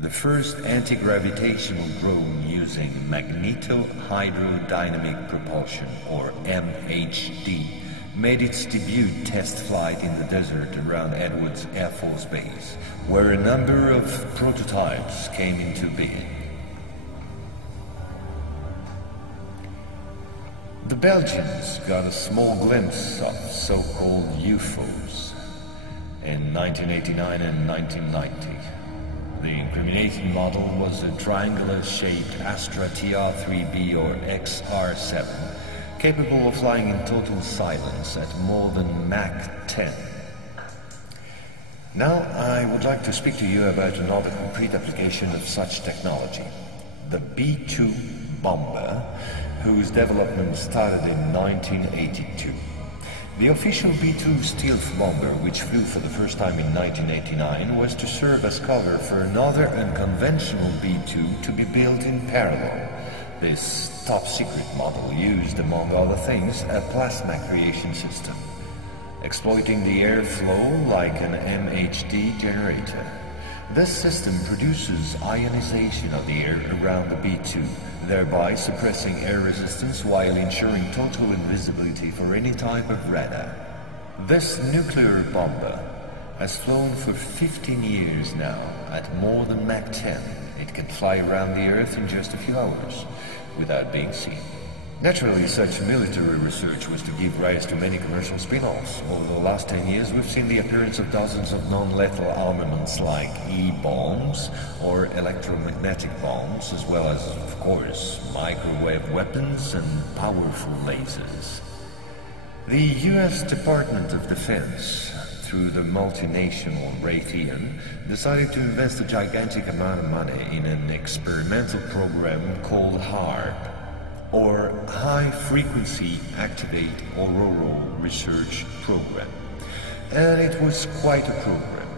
The first anti-gravitational drone using magneto-hydrodynamic propulsion, or MHD, made its debut test flight in the desert around Edwards Air Force Base, where a number of prototypes came into being. The Belgians got a small glimpse of so-called UFOs in 1989 and 1990. The incriminating model was a triangular-shaped Astra TR-3B or XR-7, capable of flying in total silence at more than Mach 10. Now I would like to speak to you about another concrete application of such technology, the B-2 bomber, whose development started in 1982. The official B-2 stealth bomber, which flew for the first time in 1989, was to serve as cover for another unconventional B-2 to be built in parallel. This top-secret model used, among other things, a plasma creation system, exploiting the airflow like an MHD generator. This system produces ionization of the air around the B-2, thereby suppressing air resistance while ensuring total invisibility for any type of radar. This nuclear bomber has flown for 15 years now at more than Mach 10. It can fly around the Earth in just a few hours without being seen. Naturally, such military research was to give rise to many commercial spin-offs. Over the last 10 years, we've seen the appearance of dozens of non-lethal armaments like E-bombs or electromagnetic bombs, as well as, of course, microwave weapons and powerful lasers. The U.S. Department of Defense, through the multinational Raytheon, decided to invest a gigantic amount of money in an experimental program called HAARP, or High Frequency Activate Auroral Research Program. And it was quite a program.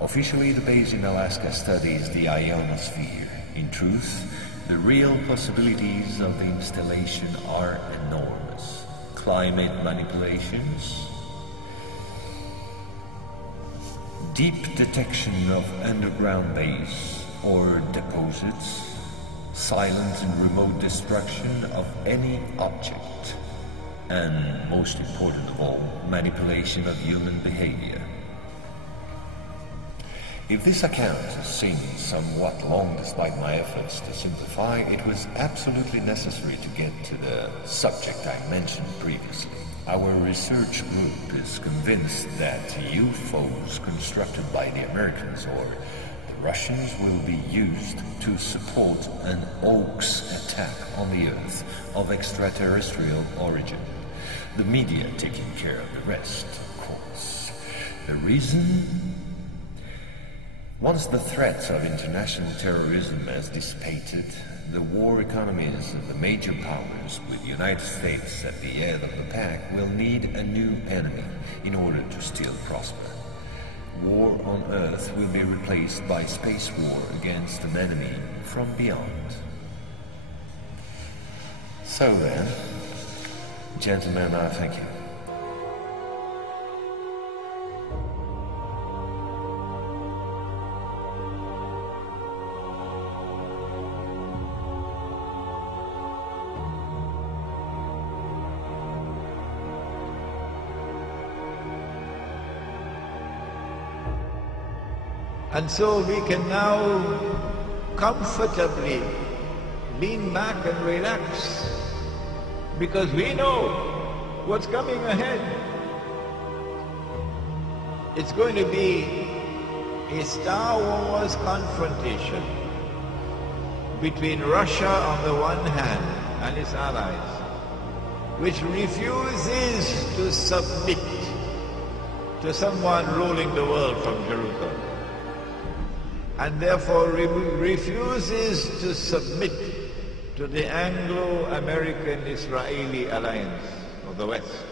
Officially, the base in Alaska studies the ionosphere. In truth, the real possibilities of the installation are enormous. Climate manipulations, deep detection of underground base or deposits, silent and remote destruction of any object, and most important of all, manipulation of human behavior. If this account seems somewhat long despite my efforts to simplify, it was absolutely necessary to get to the subject I mentioned previously. Our research group is convinced that UFOs constructed by the Americans or Russians will be used to support an hoax attack on the Earth of extraterrestrial origin. The media taking care of the rest, of course. The reason? Once the threats of international terrorism has dissipated, the war economies of the major powers, with the United States at the head of the pack, will need a new enemy in order to still prosper. War on Earth will be replaced by space war against an enemy from beyond. So then, gentlemen, I thank you. And so we can now comfortably lean back and relax, because we know what's coming ahead. It's going to be a Star Wars confrontation between Russia on the one hand and its allies, which refuses to submit to someone ruling the world from Jerusalem, and therefore refuses to submit to the Anglo-American-Israeli alliance of the West.